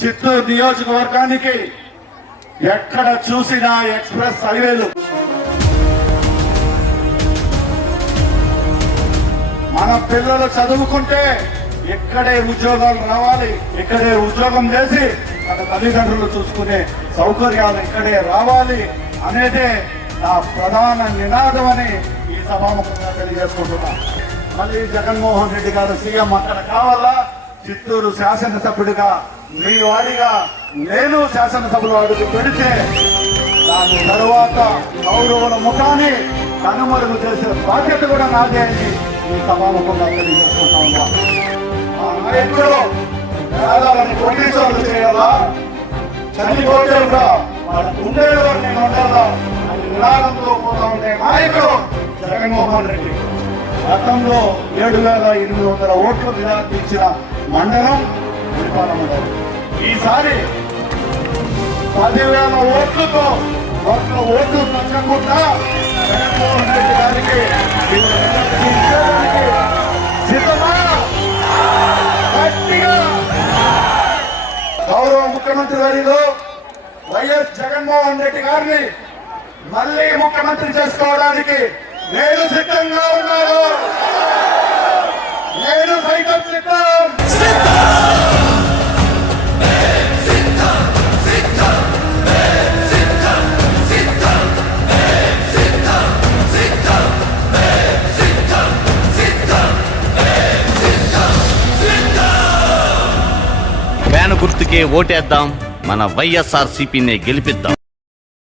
చిత్తూరు నియోజకవర్గానికి ఎక్కడ చూసినా ఎక్స్ప్రెస్ హైవేలు. మన పిల్లలు చదువుకుంటే ఇక్కడే ఉద్యోగాలు రావాలి, ఇక్కడే ఉద్యోగం చేసి మన తల్లిదండ్రులు చూసుకునే సౌకర్యాలు ఇక్కడే రావాలి అనేదే నా ప్రధాన నినాదం అని ఈ సభాముఖంగా తెలియజేసుకుంటున్నా. మళ్ళీ జగన్మోహన్ రెడ్డి గారు సీఎం అక్కడ కావాలా, చిత్తూరు శాసనసభ్యుడిగా మీ వాడిగా నేను శాసనసభలో అడుగు పెడితే దాని తరువాత గౌరవుల ముఖాన్ని కనుమరుగు చేసే బాధ్యత కూడా నాదే అని ఈ సభాముఖంగా తెలియజేసుకుంటా ఉన్నా. ఆ నాయకుడు పేదలని కొట్టించాలు చేయాలా, చనిపోతే కూడా వాళ్ళ గుండెలో నేను ఉండాలా అని నినాదంతో పోతా ఉండే నాయకుడు జగన్మోహన్ రెడ్డి. గతంలో 7,800 ఓట్లు నిరాకరించిన మండలం గుడిపాల మండలం. ఈసారి 10,000 ఓట్లతో ఒక్క ఓట్లు తగ్గకుండా జగన్మోహన్ రెడ్డి గారికి సిద్ధమా? గట్టిగా గౌరవ ముఖ్యమంత్రి గారిలో వైఎస్ జగన్మోహన్ రెడ్డి గారిని మళ్ళీ ముఖ్యమంత్రి చేసుకోవడానికి నేను సిద్ధంగా ఉన్నాను. నేను సైతం సిద్ధం. ఫ్యాన్ గుర్తుకే ఓటేద్దాం, మన వైఎస్ఆర్సీపీని గెలిపిద్దాం.